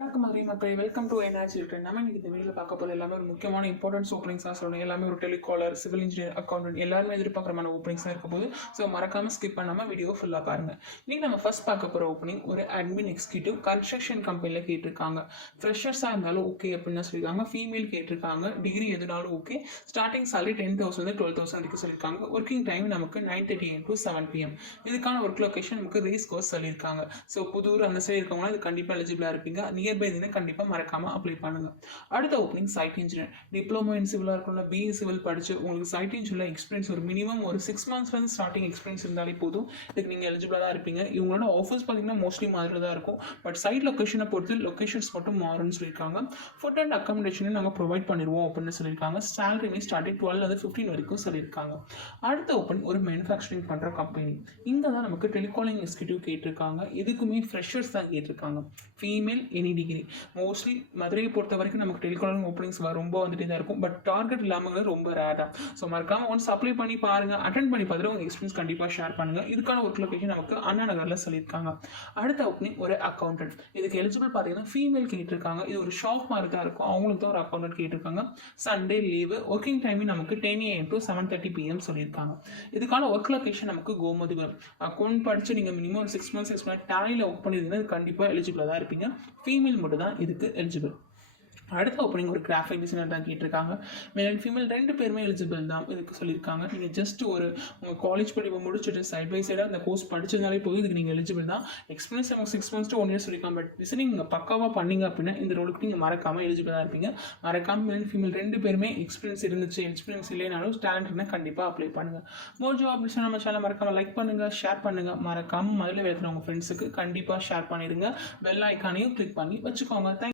வணக்கம் மதுரை மக்கள் welcome to NRG return நம்ம இன்னைக்கு இந்த வீடியோவில் பார்க்க போகிறது எல்லாமே ஒரு முக்கியமான இம்பார்ட்டன்ஸ் ஓப்பனிங்ஸ் தான் சொல்லணும். எல்லாமே ஒரு டெலிகாலர் சிவில் இன்ஜினியர் அக்கௌண்டன்ட் எல்லாருமே எதிர்பார்க்குறமான ஓப்பனிங்ஸ் தான் இருக்க போது ஸோ மறக்காம ஸ்கிப் பண்ணாமல் வீடியோ ஃபுல்லாக பாருங்க. இன்னைக்கு நம்ம ஃபர்ஸ்ட் பார்க்க போகிற ஓப்பனிங் ஒரு அட்மின் எக்ஸிக்யூட்டிவ் கன்ஸ்ட்ரக்ஷன் கம்பெனியில் கேட்டிருக்காங்க. ஃப்ரெஷர்ஸாக இருந்தாலும் ஓகே அப்படின்னு சொல்லியிருக்காங்க. ஃபீமேல் கேட்டிருக்காங்க. டிகிரி எதுனாலும் okay starting salary ten thousand twelve thousand வரைக்கும் சொல்லியிருக்காங்க. ஒர்க்கிங் டைம் நமக்கு nine thirty AM to seven PM இதுக்கான ஒர்க் லொக்கேஷன் நமக்கு ரேஸ் கோர்ஸ் சொல்லியிருக்காங்க. ஸோ புதூர் அந்த சைடு இருக்கவங்க இது கண்டிப்பாக எலிஜிபிளாக இருப்பீங்க. நியர்பை இதுன்னு கண்டிப்பாக மறக்காமல் அப்ளை பண்ணுங்க. அடுத்த opening site engineer diploma in சிவிலாக இருக்கும்ல பிஇ சிவில் படிச்சு உங்களுக்கு சைட் இன்ஜினியர் எக்ஸ்பீரியன்ஸ் ஒரு மினிமம் ஒரு சிக்ஸ் மந்த்ஸ் வந்து ஸ்டார்டிங் எக்ஸ்பீரியன்ஸ் இருந்தாலே போதும். இதுக்கு நீங்கள் எலிஜிபிளாக தான் இருப்பீங்க. இவங்களோட ஆஃபீஸ் பார்த்தீங்கன்னா மோஸ்ட்லி மாதிரி தான் இருக்கும். பட் சைட் லொக்கேஷனை பொறுத்து லொக்கேஷன்ஸ் மட்டும் மாறும்னு சொல்லியிருக்காங்க. ஃபுட் அண்ட் அக்காமடேஷனும் நாங்கள் ப்ரொவைட் பண்ணிடுவோம் அப்படின்னு சொல்லியிருக்காங்க. சேலரிமே ஸ்டார்டிங் டுவெல் அது ஃபிஃப்டின் வரைக்கும் சொல்லியிருக்காங்க. அடுத்த ஓப்பன் ஒரு மேனுஃபேக்சரிங் பண்ணுற கம்பெனி இங்கே தான் நமக்கு டெலிகாலிங் எக்ஸிக்யூட்டிவ் கேட்டிருக்காங்க. இதுக்குமே ஃப்ரெஷர்ஸ் தான் கேட்டிருக்காங்க. ஃபீமேல் எனி டிகிரி மோஸ்ட்லி மதுரையை பொறுத்த வரைக்கும் நமக்கு டெலிகாலிங் ஓப்பனிங்ஸ் ரொம்ப வந்துட்டே தான் இருக்கும். பட் டார்கெட் இல்லாமல் ரொம்ப ரேர் தான். ஸோ மறக்காம ஒன்ஸ் அப்ளை பண்ணி பாருங்கள் அட்டன் பண்ணி பார்த்துட்டு உங்கள் எக்ஸ்பீரியன்ஸ் கண்டிப்பாக ஷேர் பண்ணுங்கள் இதுக்கான ஒர்க் லொக்கேஷன் நமக்கு அண்ணா நகரில் சொல்லியிருக்காங்க. அடுத்த ஓப்பனிங் ஒரு அக்கௌண்டன்ட் இதுக்கு எலிஜிபிள் பார்த்தீங்கன்னா ஃபீமேல் கேட்டிருக்காங்க. இது ஒரு ஷாப் மாதிரி தான் இருக்கும். அவங்களுக்கு தான் ஒரு அக்கௌண்டன்ட் கேட்டிருக்காங்க. சண்டே லீவு ஒர்க்கிங் டைமிங் நமக்கு ten AM to seven thirty PM சொல்லியிருக்காங்க. இதுக்கான ஒர்க் லொகேஷன் நமக்கு கோமதிபுரம். அக்கௌண்ட் படித்து நீங்கள் minimum six months six month டேலியில் work பண்ணியிருந்தீங்கன்னா கண்டிப்பாக எலிஜிபிளாக தான் இருப்பீங்க. ஃபீமேல் மட்டும் தான் இதுக்கு எலிஜிபிள் அடுத்த ஓப்பனிங் ஒரு கிராஃபிக் டிசைனர் தான் கேட்டிருக்காங்க. மேல் அண்ட் ஃபீமேல் ரெண்டு பேருமே எலிஜிபிள் தான் இதுக்கு சொல்லியிருக்காங்க. நீங்கள் ஜஸ்ட் ஒரு உங்கள் காலேஜ் படிப்பை முடிச்சுட்டு சைட் பை சைடாக அந்த கோர்ஸ் படிச்சதுனாலே போய் இதுக்கு நீங்கள் எலிஜிபிள் தான். எக்ஸ்பீரியன்ஸ் அவங்க six months to one year சொல்லியிருக்காங்க. பட் டிசைனிங் நீங்கள் பக்காவாக பண்ணீங்க அப்படின்னா இந்த ரோலுக்கு நீங்கள் மறக்காமல் எலிஜிபிளாக இருப்பீங்க. மறக்காமல் மேல் அண்ட் ஃபீமேல் ரெண்டு பேருமே எக்ஸ்பீரியன்ஸ் இருந்துச்சு. எக்ஸ்பீரியன்ஸ் இல்லைனாலும் ஸ்டாண்டர்ட்னா கண்டிப்பாக அப்ளை பண்ணுங்கள் மோர் ஜாப் அப்படின்னு நம்ம சேனல் மறக்காமல் லைக் பண்ணுங்கள் ஷேர் பண்ணுங்கள் மறக்காமல் முதல்ல எழுதுன உங்கள் ஃப்ரெண்ட்ஸுக்கு கண்டிப்பாக ஷேர் பண்ணிடுங்க. பெல் ஐக்கானையும் கிளிக் பண்ணி வச்சுக்கோங்க. தேங்க்